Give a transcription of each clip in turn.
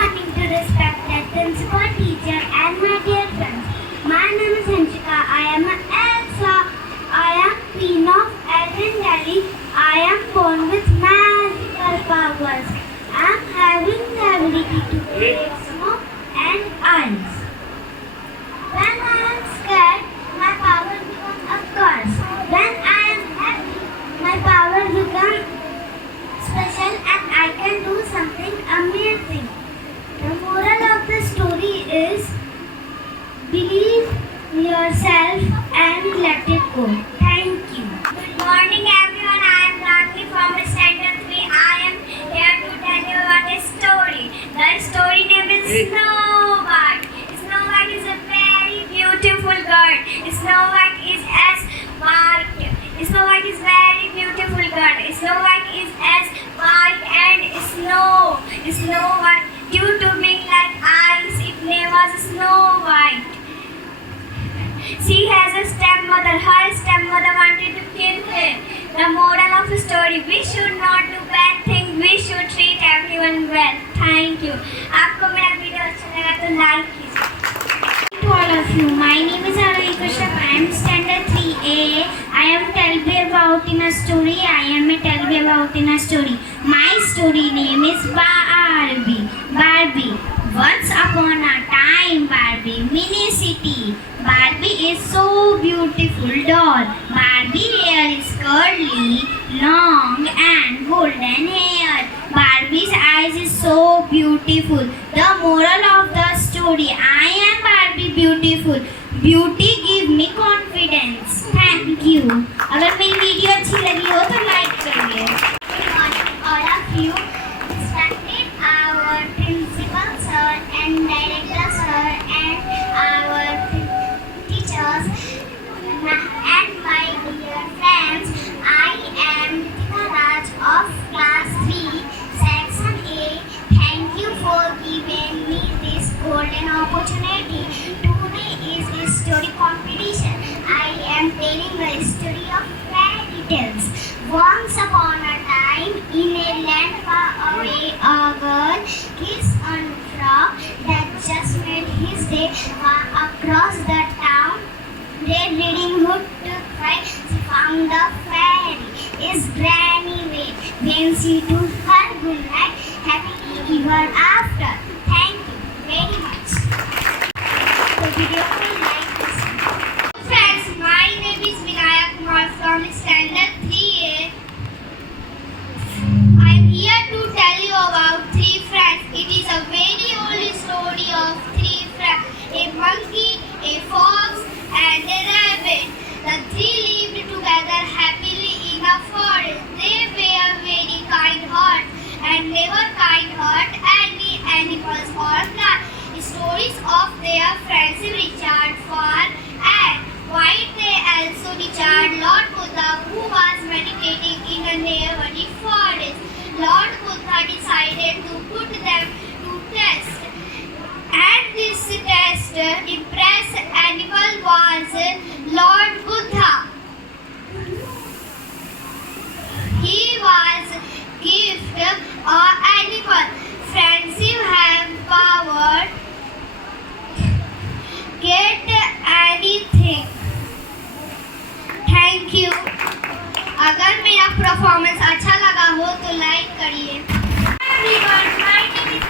morning to respected principal, teacher and my dear friends. My name is Chanakya. I am Elsa. I am queen of Elven Delhi. I am born with magical powers. I am having the ability to create smoke and ice. When I am scared, my power becomes a curse. When I am happy, my power becomes special and I can do something amazing. The moral of the story is believe yourself and let it go. Thank you. Good morning everyone. I am Chanakya from standard 3. I am here to tell you about a story. The story name is Snow White. Snow White is a very beautiful girl. Snow White is as white. Snow White is very beautiful girl. Snow White is as white and snow. Snow White due to being like ice, it name was Snow White. She has a stepmother. Her stepmother wanted to kill her. The moral of the story: we should not do bad things. We should treat everyone well. Thank you. आपको मेरा video अच्छा लगा तो like कीजिए. To all of you, my name is Kashyap. I am standard 3A. I am tell me about in a story. I am a tell me about in a story. My story name is Barbie. Barbie. Once upon a time, Barbie mini city. Barbie is so beautiful doll. Barbie hair is curly, long and golden hair. Barbie's eyes is so beautiful. The moral of the story: I am Barbie beautiful. Beauty give me confidence. Thank you. अगर मेरी video अच्छी लगी हो तो like करिए. All of you respected our principal sir and director sir and our teachers and my dear friends. I am Raj of class 3 section A. Thank you for giving me this golden opportunity. Today is a story competition. I am telling the story of fairy tales. Once upon a time, in a land far away, a girl kissed a frog that just made his day. Across the town, Red Riding Hood took flight. She found the fairy. Is Granny wait when she took her good night. Happily ever after. Thank you very much. The video will like this. Friends, my name is Kumar from standard 3A. I am here to tell you about 3 friends. It is a very old story of 3 friends: a monkey, a fox, and a rabbit. The 3 lived together happily in a forest. They were very kind hearts and never kind hurt any animals or plants. Stories of their friendship reached far and wide. They also reached Lord Buddha, who was meditating in a nearby forest. Lord Buddha decided to put them to test, and this test impressed animal was Lord Buddha. He was gift an animal. Friendship have power. Get anything. Thank you. अगर मेरा performance अच्छा लगा हो तो like करिए. Everyone, my name is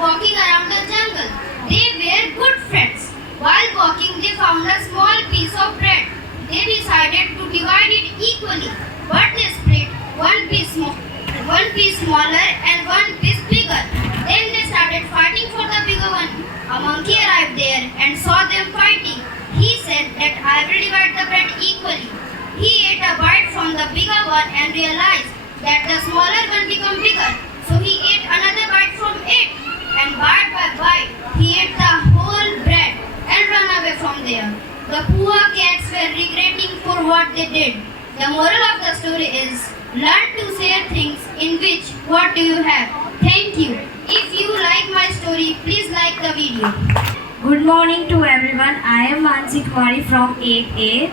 walking around the jungle. They were good friends. While walking, they found a small piece of bread. They decided to divide it equally, but they split one piece smaller and one piece bigger. Then they started fighting for the bigger one. A monkey arrived there and saw them fighting. He said that I will divide the bread equally. He ate a bite from the bigger one and realized that the smaller one became bigger. So he ate another bite from it, and bite by bite he ate the whole bread and ran away from there. The poor cats were regretting for what they did. The moral of the story is, learn to share things in which what do you have. Thank you. If you like my story, please like the video. Good morning to everyone. I am Mansi Kumari from 8A.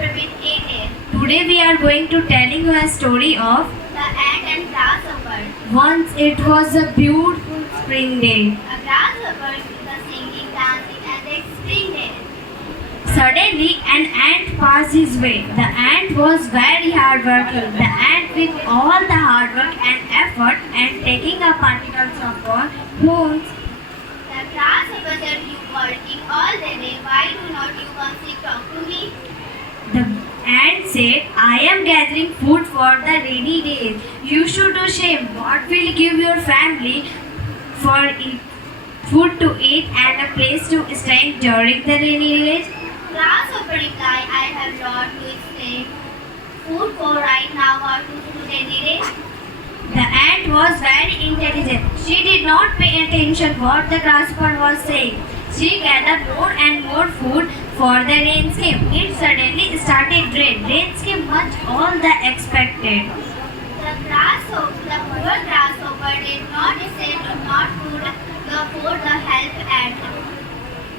Repeat 8A. Today we are going to telling you a story of The ant and grasshopper. once it was a beautiful spring day. A grasshopper was singing, dancing, and it's spring day. Suddenly an ant passed his way. The ant was very hardworking. The ant with all the hard work and effort and taking a particles of bones. The grasshopper said, you working all the day, why do not you come sit talk to me? The ant said, I am gathering food for the rainy days. You should do shame. What will give your family for food to eat and a place to stay during the rainy days? Grasshopper replied, I have lot to stay. Food for right now or to rainy day. The ant was very intelligent. She did not pay attention what the grasshopper was saying. She gathered more and more food for the rain came. It suddenly started rain. Rain came much all the expected. The poor grasshopper did not say to not food the help ant.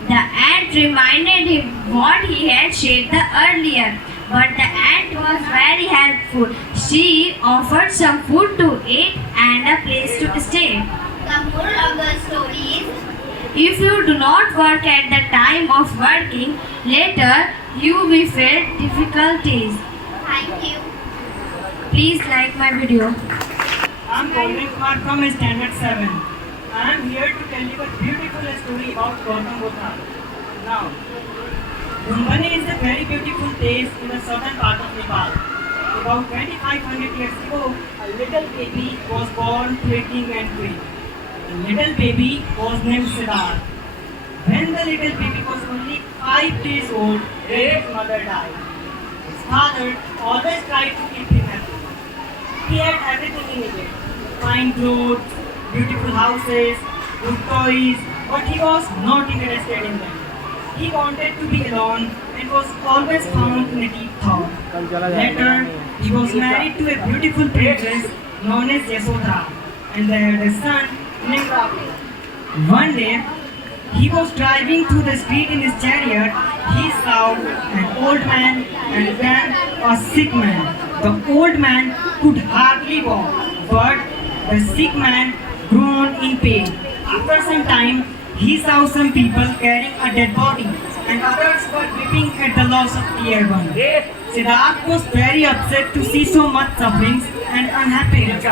The ant reminded him what he had said the earlier. But the ant was very helpful. She offered some food to eat and a place to stay. The moral of the story is, If you do not work at the time of working, later you will face difficulties. thank you. Please like my video. I am Golden Kumar from Standard 7. I am here to tell you a beautiful story about Gautam Buddha. Now, Lumbini is a very beautiful place in the southern part of Nepal. About 2500 years ago, a little baby was born to a king and queen. The little baby was named Siddharth. When the little baby was only 5 days old, his mother died. His father always tried to keep him happy. He had everything he needed: fine clothes, beautiful houses, good toys, but he was not interested in them. He wanted to be alone and was always found in a deep thought. Later, he was married to a beautiful princess known as Yasodhara, and they had a son named Rahul. One day, he was driving through the street in his chariot. He saw an old man and then a sick man. The old man could hardly walk, but the sick man groaned in pain. After some time, he saw some people carrying a dead body, and others were weeping at the loss of dear one. Siddharth was very upset to see so much sufferings and unhappiness.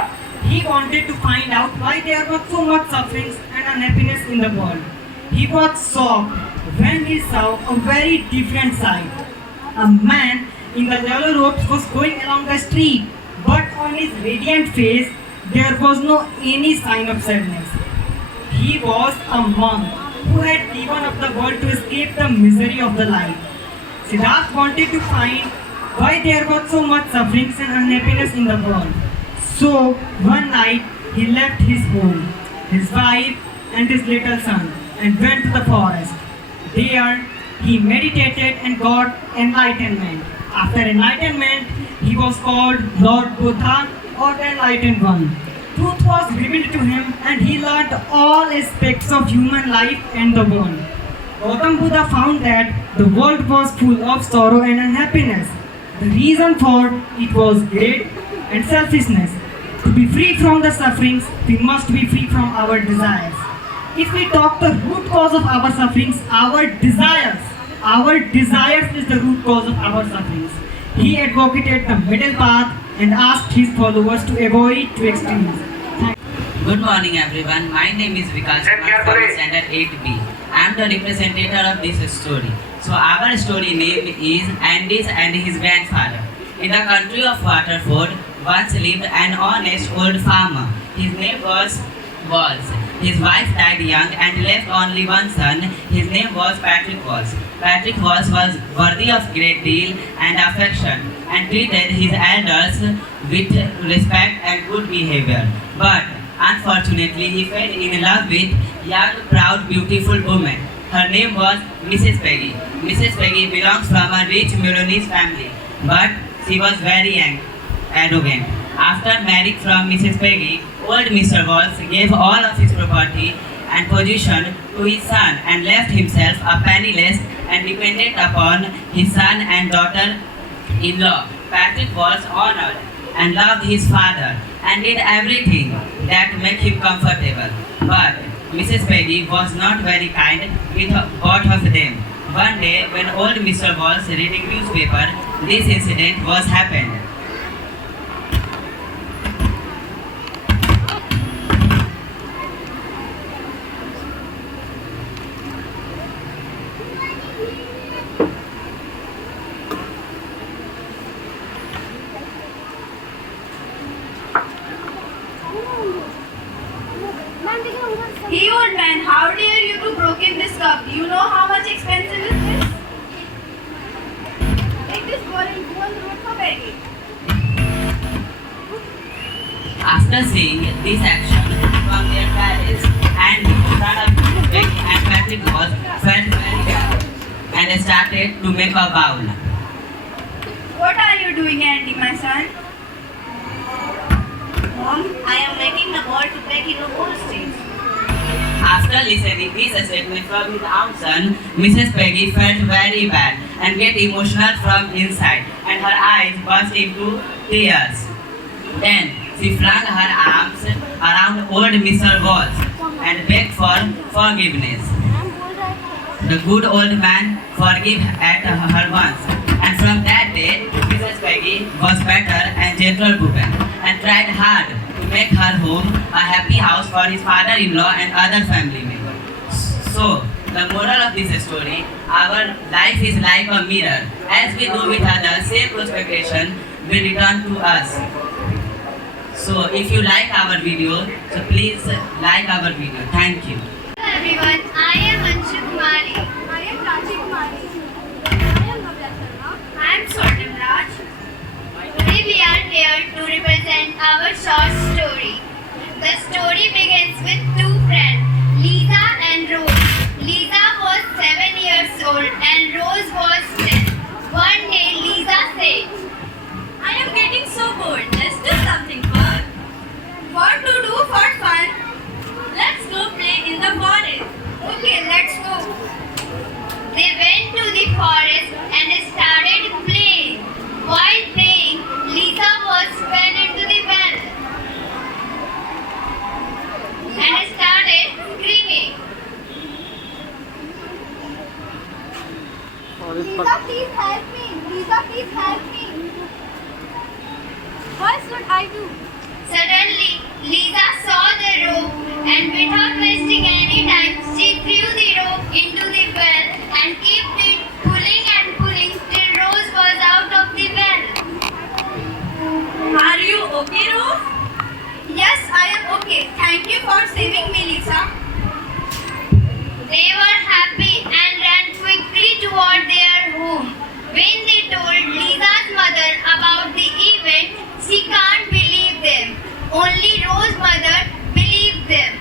He wanted to find out why there was so much sufferings and unhappiness in the world. He was shocked when he saw a very different sight. A man in the yellow robes was going along the street, but on his radiant face there was no any sign of sadness. He was a monk who had given up the world to escape the misery of the life. Siddharth wanted to find why there was so much sufferings and unhappiness in the world. So one night he left his home, his wife and his little son, and went to the forest. There he meditated and got enlightenment. After enlightenment, he was called Lord Buddha or the Enlightened One. Truth was revealed to him and he learned all aspects of human life and the world. Gautam Buddha found that the world was full of sorrow and unhappiness. The reason for it was greed and selfishness. To be free from the sufferings, we must be free from our desires. If we talk the root cause of our sufferings, our desires is the root cause of our sufferings. He advocated the middle path and asked his followers to avoid two extremes. Good morning everyone. My name is Vikas Kumar from standard 8B. I am the representative of this story. So our story name is Andes and his grandfather. In the country of Waterford once lived an honest old farmer. His name was Walls. His wife died young and left only one son. His name was Patrick Walls. Patrick Walls was worthy of great deal and affection and treated his elders with respect and good behavior. But unfortunately, he fell in love with young, proud, beautiful woman. Her name was Mrs. Peggy. Mrs. Peggy belongs from a rich Milanese family, but she was very arrogant. After marrying from Mrs. Peggy, old Mr. Walls gave all of his property and position to his son and left himself a penniless and dependent upon his son and daughter-in-law. Patrick was honored and loved his father and did everything that made him comfortable. But Mrs. Peggy was not very kind with both of them. One day, when old Mr. Walls reading newspaper, this incident was happened. Hey old man, how dare you to broken this cup? You know how much expensive is this? Take this ball and go on the road for begging. After seeing this action from their parents and son of Becky and Patrick was felt very bad and started to make a bowl. What are you doing, Andy, my son? Mom, I am making the ball to break in a whole stage. After listening this statement from his own son, Mrs. Peggy felt very bad and get emotional from inside, and her eyes burst into tears. Then she flung her arms around old Mr. Walls and begged for forgiveness. The good old man forgave at her once, and from that day, Mrs. Peggy was better and gentle woman, and tried hard to make her home a happy house for his father-in-law and other family members. So, the moral of this story, our life is like a mirror. As we do with others, same prospection will return to us. So, if you like our video, so please like our video. Thank you. Hello everyone, I am Anshu Kumari. I am Raji Kumari. I am Navya Sharma. I am Sortam Raj. Today we are here to represent our short story. The story begins with two friends, Lisa and Rose. Lisa was 7 years old and Rose was 10. One day Lisa said, I am getting so bored. Let's do something fun. What to do for fun? Let's go play in the forest. Okay, let's go. They went to the forest and started playing. While playing, Lisa was fell into the well and started screaming. Lisa, please help me. Lisa, please help me. What should I do? Suddenly, Lisa saw the rope and without wasting any time, she threw the rope into the well and kept it pulling and pulling till Rose was out of the well. Are you okay, Rose? Yes, I am okay. Thank you for saving me, Lisa. They were happy and ran quickly toward their home. When they told Lisa's mother about the event, she can't believe them. Only Rose's mother believed them.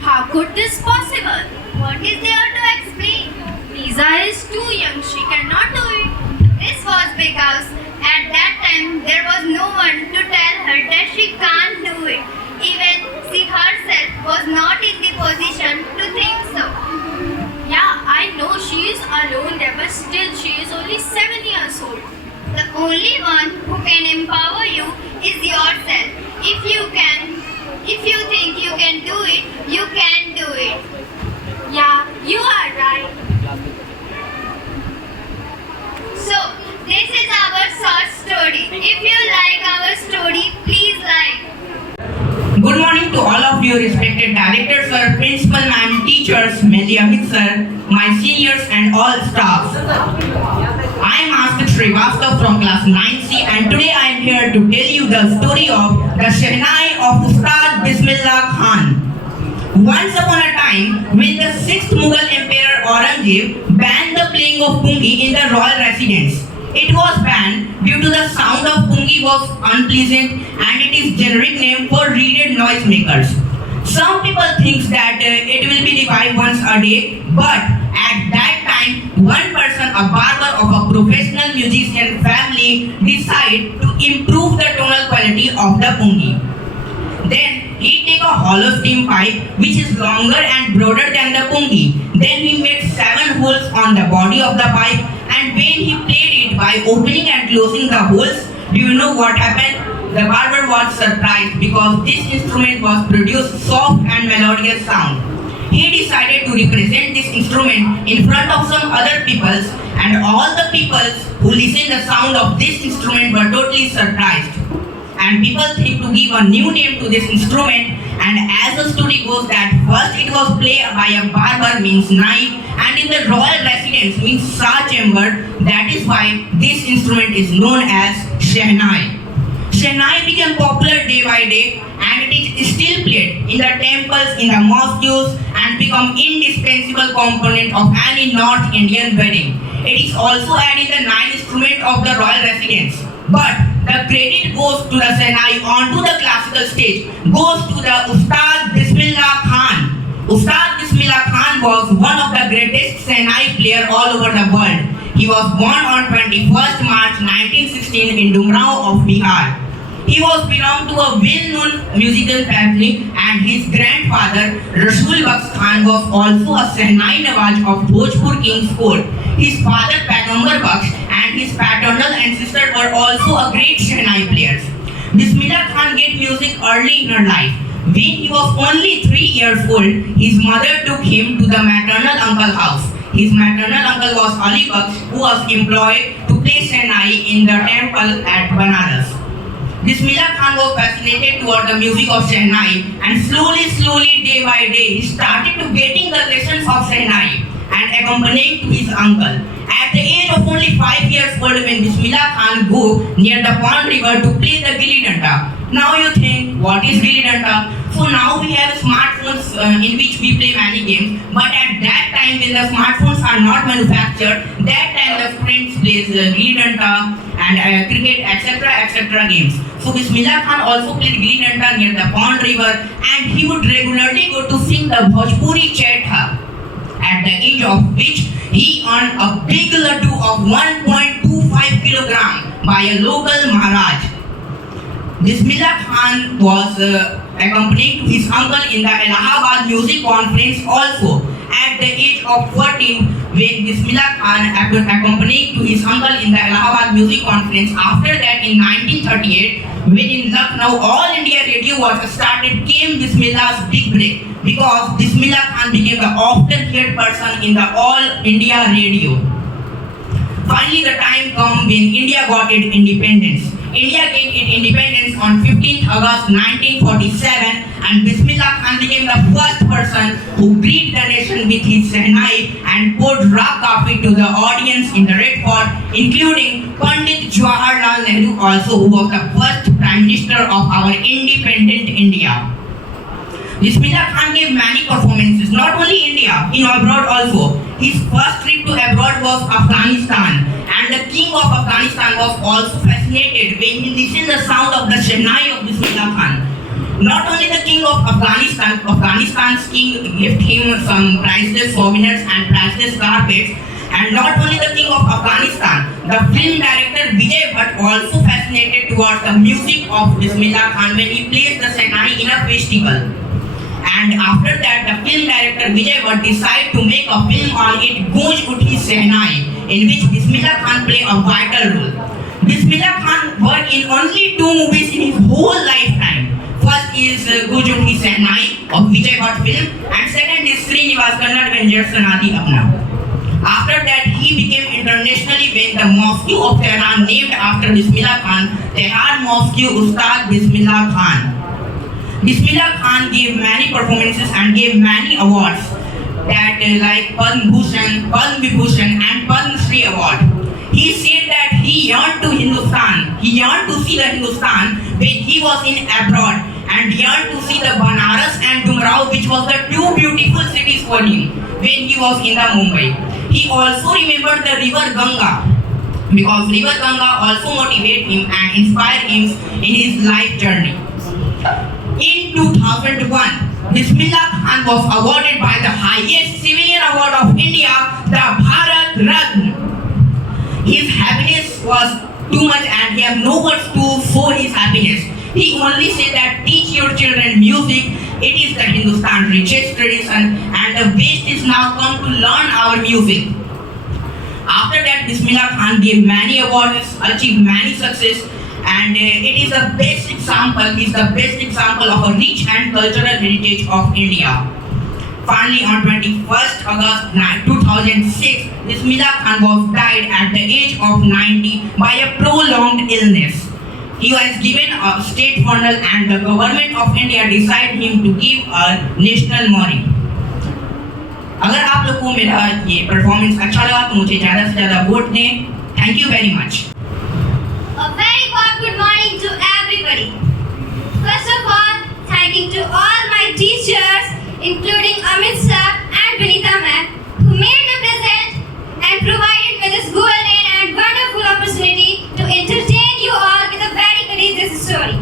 How could this possible? What is there to explain? Lisa is too young. She cannot do it. This was because at that time there was no one to tell her that she can't do it. Even she herself was not in the position to think so. Yeah, I know she is alone there, but still she is only 7 years old. The only one who can empower you is yourself. If you think you can do it, you can do it. Yeah, you are right. So, this is our short story. If you like our story, please like. Good morning to all of you respected directors, sir, principal ma'am, teachers, mainly Amit sir, my seniors and all staffs. I am Askar Srivastav from class 9C and today I am here to tell you the story of the Shehnai of Ustad Bismillah Khan. Once upon a time, when the 6th Mughal Emperor Aurangzeb banned the playing of pungi in the royal residence. It was banned due to the sound of pungi was unpleasant and it is generic name for reeded noisemakers. Some people think that it will be revived once a day, but at that time, one person, a barber of a professional musician family, decided to improve the tonal quality of the pungi. Then he take a hollow steam pipe which is longer and broader than the pungi. Then he made 7 holes on the body of the pipe, and when he played it by opening and closing the holes, do you know what happened? The barber was surprised because this instrument was produced soft and melodious sound. He decided to represent this instrument in front of some other peoples, and all the peoples who listened the sound of this instrument were totally surprised. And people think to give a new name to this instrument, and as the story goes that first it was played by a barber means knife, and in the royal residence means saw chamber. That is why this instrument is known as Shehnai. Shehnai became popular day by day and it is still played in the temples, in the mosques, and become indispensable component of any North Indian wedding. It is also added in the 9th instrument of the royal residence. But the credit goes to the Shehnai onto the classical stage, goes to the Ustad Bismillah Khan. Ustad Bismillah Khan was one of the greatest Shehnai player all over the world. He was born on 21st March 1916 in Dumrao of Bihar. He was belonged to a well-known musical family, and his grandfather Rasul Baksh Khan was also a Shehnai Nawaz of Bhojpur King's court. His father Pagambar Baksh and his paternal ancestor were also a great Shehnai players. Bismillah Khan get music early in her life. When he was only 3 years old, his mother took him to the maternal uncle house. His maternal uncle was Ali Baksh, who was employed to play Shehnai in the temple at Banaras. Bismillah Khan was fascinated toward the music of Shehnai, and slowly, day by day, he started to getting the lessons of Shehnai and accompanying to his uncle. At the age of only 5 years old, when Bismillah Khan go near the pond river to play the gilli danda. Now you think, what is gilli danda? So now we have smartphones in which we play many games, but at that time when the smartphones are not manufactured, that time the students plays gilli danda and cricket, etc. games. So Bismillah Khan also played gilli danda near the pond river, and he would regularly go to sing the Bhojpuri Chaitha, at the age of which he earned a big laddu of 1.25 kilogram by a local Maharaj. Bismillah Khan was accompanying to his uncle in the Allahabad music conference also. At the age of 14, when Bismillah Khan accompanying to his uncle in the Allahabad music conference. After that, in 1938, when in Lucknow All India Radio was started, came Bismillah's big break, because Bismillah Khan became the often heard person in the All India Radio. Finally, the time come when India got its independence. India gained its independence on 15th August 1947, and Bismillah Khan became the first person who greeted the nation with his Shehnai and poured rock coffee to the audience in the Red Fort, including Pandit Jawaharlal Nehru also, who was the first Prime Minister of our independent India. Bismillah Khan gave many performances, not only India, in abroad also. His first trip to abroad was Afghanistan, and the king of Afghanistan was also fascinated when he listened the sound of the Shehnai of Bismillah Khan. Not only the king of Afghanistan, Afghanistan's king gave him some priceless souvenirs and priceless carpets, and not only the king of Afghanistan, the film director Vijay Bhatt also fascinated towards the music of Bismillah Khan when he plays the Shehnai in a festival. And after that, the film director Vijay Bhatt decided to make a film on it, Goonj Uthi Shehnai, in which Bismillah Khan played a vital role. Bismillah Khan worked in only 2 movies in his whole lifetime. First is Goonj Uthi Shehnai of Vijay Bhatt film, and second is Srinivas Kannad Venjars Sanadi Apna. After that, he became internationally when the mosque of Tehran named after Bismillah Khan, Tehran Mosque Ustad Bismillah Khan. Bismillah Khan gave many performances and gave many awards that like Padma Bhushan, Padma Vibhushan and Padma Shri award. He said that he yearned to Hindustan. He yearned to see the Hindustan when he was in abroad and yearned to see the Banaras and Dumrao, which was the two beautiful cities for him when he was in the Mumbai. He also remembered the river Ganga because river Ganga also motivated him and inspired him in his life journey. In 2001, Bismillah Khan was awarded by the highest civilian award of India, the Bharat Ratna. His happiness was too much and he had no words to show his happiness. He only said that teach your children music. It is the Hindustan richest tradition and the West is now come to learn our music. After that, Bismillah Khan gave many awards, achieved many success, and it is the best example. Is the best example of a rich and cultural heritage of India. Finally, on 21st August 2006, Bismillah Khan was died at the age of 90 by a prolonged illness. He was given a state funeral and the government of India decided him to give a national mourning. अगर आप लोग को मेरा ये performance अच्छा लगा तो मुझे ज़्यादा से ज़्यादा वोट दें. Thank you very much. A very warm good morning to everybody. First of all, thanking to all my teachers, including Amit sir and Vinita ma'am, who made me present and provided me this golden and wonderful opportunity to entertain you all with a very courageous story.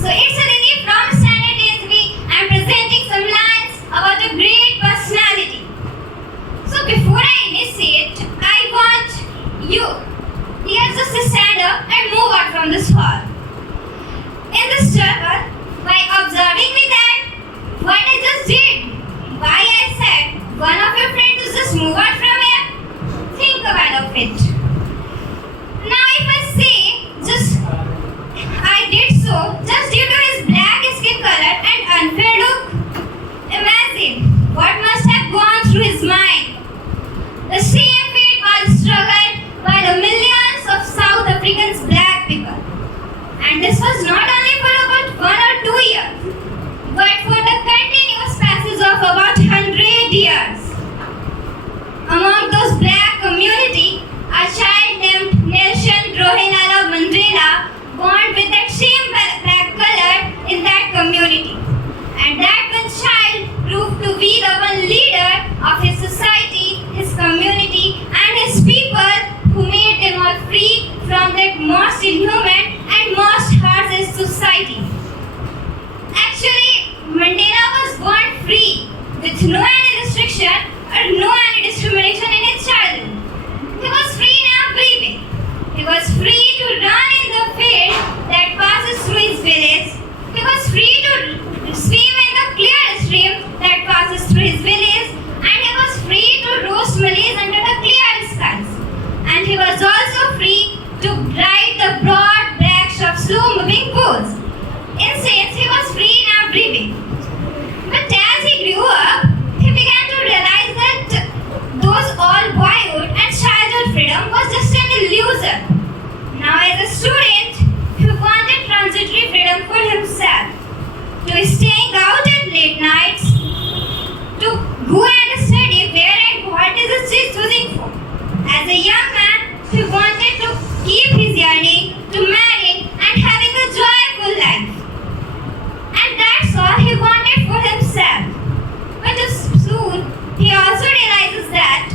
So it's Aditi from Standard 8B. I'm presenting some lines about a great personality. So before I initiate, I want you here just to stand up and move out from this hall. In this struggle, by observing me that what I just did, why I said one of your friends to just move out from here, think about it. Now if I say just I did so just due to his black skin color and unfair look, imagine what must have gone through his mind. The same fate was struggled by the millions of South Africans black people. And this was not only for about 1 or 2 years, but for the continuous passage of about 100 years. Among those black community, a child named Nelson Rolihlahla Mandela born with that same black color in that community. And that one child proved to be the one leader of his society, his community and his people who made them all free from that most inhuman and most harshest society. Actually, Mandela was born free with no any restriction or no any discrimination in his childhood. He was free in every way. He was free to run in the field that passes through his village. He was free to swim in the clear stream that passes through his village. And he was free to roast maize under the clear skies. And he was also free to ride the broad backs of slow-moving bulls. In sense, he was free in every way. But as he grew up, he began to realize that those all boyhood and childhood freedom was just an illusion. Now as a student, he wanted transitory freedom for himself, to staying out at late nights, to go and study where and what is he choosing for. As a young man, he wanted to keep his yearning to marrying and having a joyful life. And that's all he wanted for himself. But soon, he also realizes that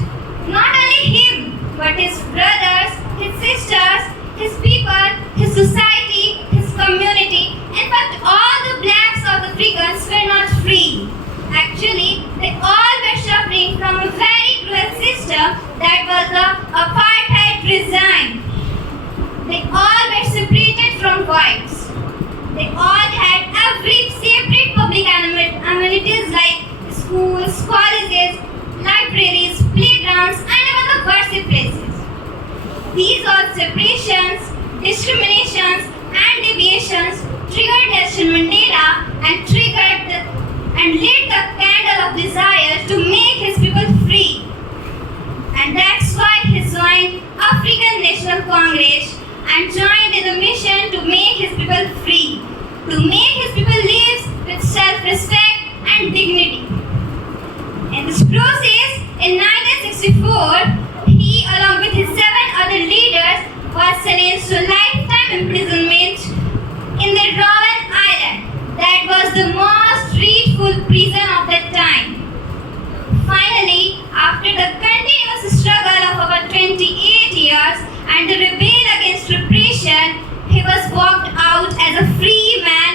not only him, but his brothers, his sisters, his people, his society, his community, in fact all the black South Africans were not free. Actually, they all were suffering from a very cruel system that was the apartheid regime. They all were separated from whites. They all had every separate public amenities like schools, colleges, libraries, playgrounds, and even the worship places. These all separations, discriminations, and deviations triggered Nelson Mandela and lit the candle of desire to make his people free. And that's why he joined African National Congress and joined in the mission to make his people free, to make his people live respect, and dignity. In this process, in 1964, he, along with his 7 other leaders, was sentenced to lifetime imprisonment in the Robben Island. That was the most dreadful prison of that time. Finally, after the continuous struggle of about 28 years and the rebellion against repression, he was walked out as a free man.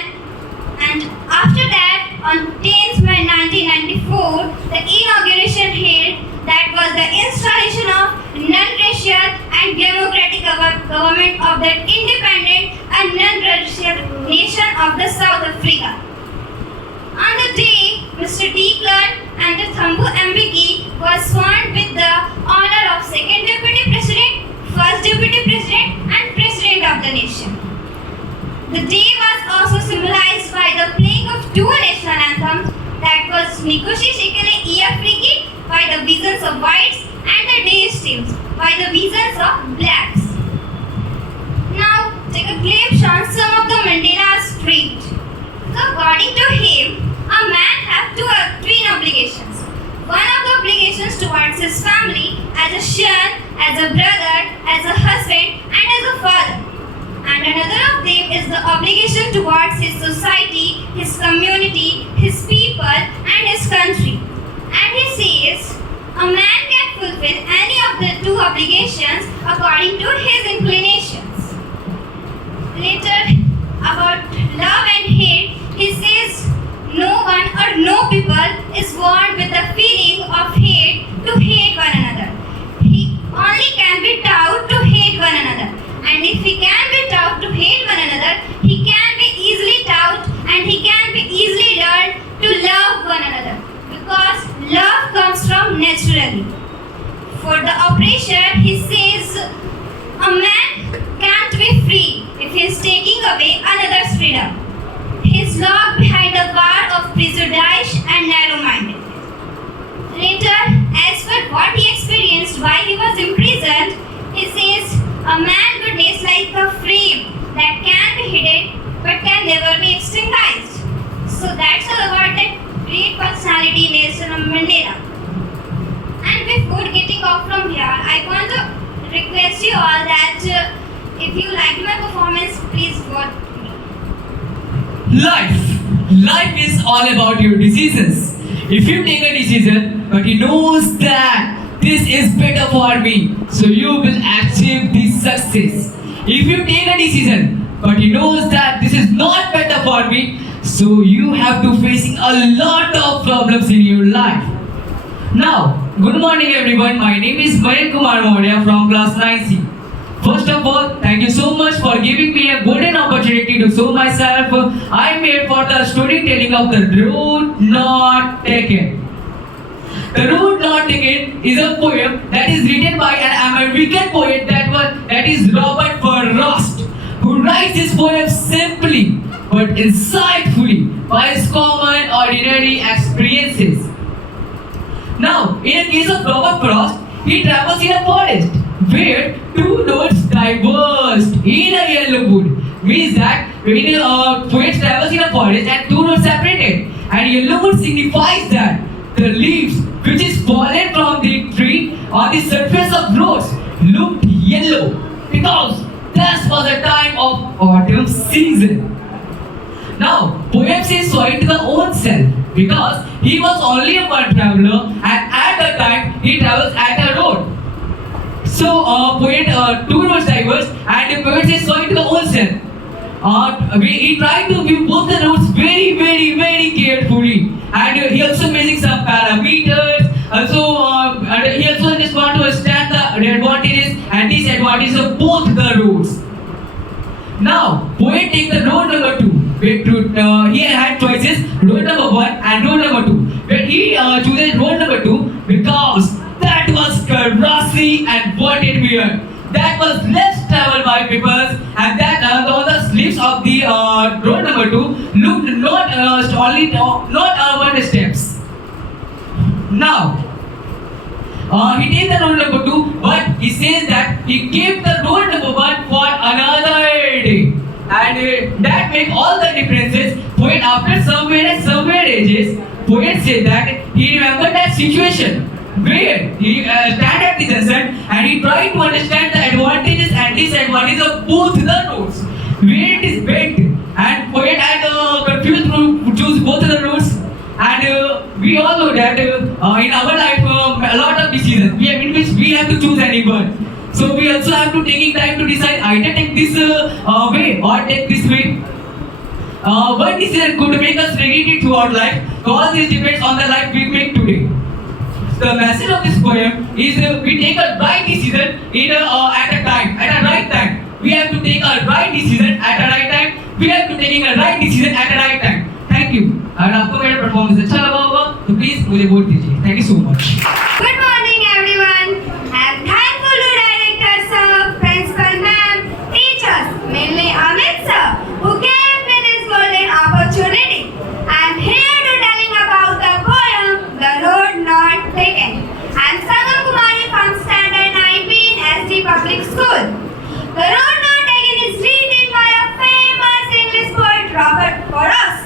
And after that, on 10th May 1994, the inauguration held, that was the installation of non-racial and democratic government of the independent and non-racial nation of the South Africa. On the day, Mr. De Klerk and the Thumbu Mbeki was sworn with the honor of second deputy president, first deputy president, and president of the nation. The day was also symbolized by the playing of 2 national anthems, that was Nikoshi Shikele E Afriki by the visions of whites and the day steams by the visions of blacks. Now take a glimpse on some of the Mandela's traits. So according to him, a man has 3 obligations. One of the obligations towards his family, as a son, as a brother, as a husband, and as a father. And another of them is the obligation towards his society, his community, his people, and his country. And he says, a man can fulfill any of the 2 obligations according to his inclinations. Later, about love and hate, he says, no one or no people is born with the feeling of hate to hate one another. He only can be taught to hate one another. And if he can be taught to hate one another, he can be easily taught and he can be easily learned to love one another. Because love comes from naturally. For the oppression, he says, a man can't be free if he is taking away another's freedom. He is locked behind the bar of prejudice and narrow-mindedness. Later, as per what he experienced while he was imprisoned, he says, a man goodness like a flame that can be hidden but can never be extinguished. So that's all about that great personality, Nelson Mandela. And before getting off from here, I want to request you all that if you liked my performance, please vote me. Life is all about your decisions. If you take a decision, but he knows that this is better for me, so you will achieve this success. If you take a decision, but he knows that this is not better for me, so you have to facing a lot of problems in your life. Now, good morning everyone. My name is Mayan Kumar Maurya from class 9C. First of all, thank you so much for giving me a golden opportunity to show myself. I am here for the storytelling of the Road Not Taken. The Road Not Taken is a poem that is written by an American poet that is Robert Frost, who writes his poem simply but insightfully by his common ordinary experiences. Now, in the case of Robert Frost, he travels in a forest where 2 roads diverged in a yellow wood. Means that when a poet travels in a forest and 2 roads separated, and yellow wood signifies that the leaves which is fallen from the tree on the surface of roads looked yellow because that was the time of autumn season. Now, poem says sorry to the own self because he was only a one traveler and at the time he travels at a road. So, poet 2 roads diverged and the poet says sorry to the own self. He tried to view both the roads very carefully, and he also measuring some parameters. And he also just want to understand the advantages and disadvantages of both the roads. Now, poet take the road number 2. He had choices road number 1 and road number 2. But he chooses road number 2 because that was grassy and watered weird. That was less traveled by people, and that on the slips of the road number 2 looked not urban steps. Now, he takes the road number 2, but he says that he kept the road number 1 for another day. and that make all the differences. Poet after somewhere ages, poet say that he remembered that situation where he stand at the junction and he tried to understand the advantages and disadvantages of both the roads. Where it is bent and poet had confused to choose both the roads. And we all know that in our life a lot of decisions in which we have to choose anyone. So we also have to taking time to decide either take this way or take this way. What decision could make us regret it throughout life? All this depends on the life we make today. The message of this poem is we take a right decision at a right time. We have to take a right decision at a right time. We have to taking a right decision at a right time. Thank you. अगर आपको मेरा performance अच्छा लगा होगा तो please मुझे vote दीजिए. Thank you so much. Good morning, everyone. I am thankful to Director Sir, Principal Ma'am, teachers, mainly Amit Sir, who gave me this golden opportunity. I am here to telling about the poem, The Road Not Taken. I am Sagar Kumari from Standard 9B in SD Public School. The Road Not Taken is written by a famous English poet, Robert Frost.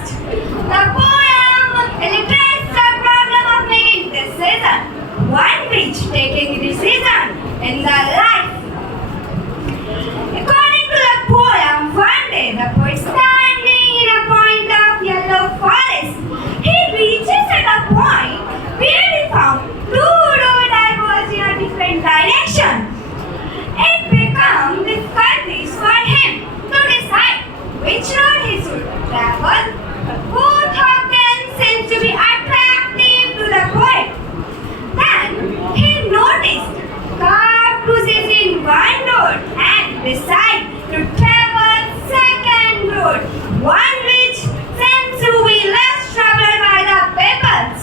The poem illustrates the problem of making decision, one which taking decision in the life. According to the poem, one day the poet standing in a point of yellow forest, he reaches at a point where he found two roads diverge in a different direction. It becomes difficult for him to decide which road he should travel. Both of them seem to be attractive to the poet. Then he noticed carved bushes in one road and decided to travel second road, one which seems to be less troubled by the pebbles.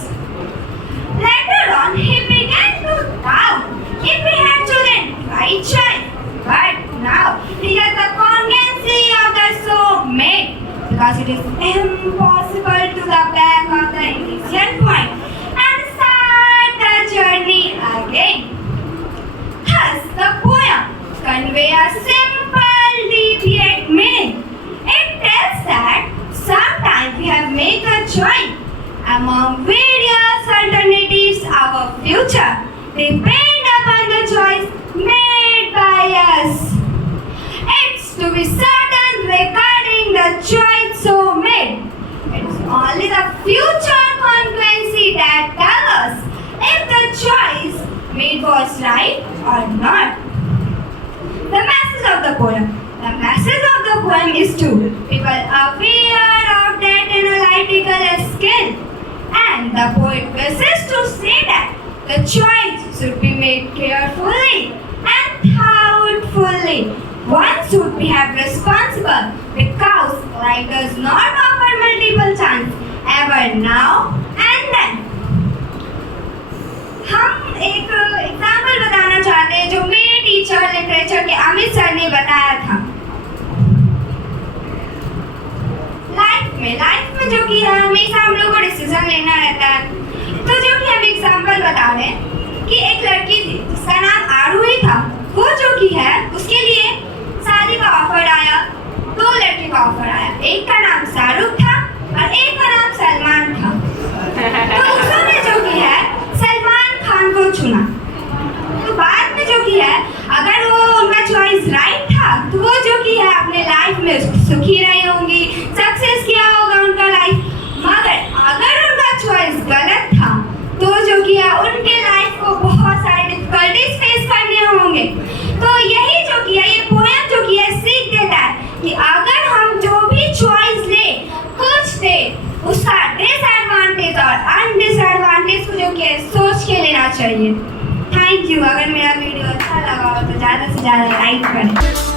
Later on, he began to doubt if he had chosen right choice. But now he has the congruency of the soulmate, because it is impossible to the back of the initial point and start the journey again. Thus, the poem conveys a simple, deep yet meaning. It tells that sometimes we have made a choice among various alternatives. Our future depends upon the choice made by us. It's to be certain regarding the choice so made. It's only the future consequences that tell us if the choice made was right or not. The message of the poem. The message of the poem is to people aware of that analytical skill, and the poet wishes to say that the choice should be made carefully and thoughtfully. One should be held responsible because life does not offer multiple chances ever now and then. हम एक example बताना चाहते हैं जो मेरे teacher literature के Amit sir ने बताया था. लाइफ में जो कि हमेशा हम लोग को डिसीजन लेना रहता है. तो जो कि हम एग्जाम्पल बता रहे हैं कि एक लड़की थी जिसका नाम आरू ही था. वो जो कि है उसके लिए शादी का ऑफर आया. दो लड़के का ऑफर आया. एक का नाम शाहरुख था और एक का नाम सलमान था. तो उसने जो कि है सलमान खान को चुना. तो बाद में जो कि है अगर वो उनका चॉइस राइट था तो वो जो कि है अपने लाइफ में सुखी रही होंगी, सक्सेस किया होगा उनका लाइफ. मगर अगर उनका चॉइस गलत था तो जो कि है उनके लाइफ को बहुत सारे डिफिकल्टीज फेस करने होंगे. तो यही जो कि है ये पोएम जो कि है सीख देता है कि अगर हम जो भी चॉइस ले कुछ दे उसका डिसएडवांटेज और अनडिसएडवांटेज को जो कि है सोच के लेना चाहिए. Thank you. अगर मेरा वीडियो अच्छा लगा हो तो ज़्यादा से ज़्यादा लाइक करें.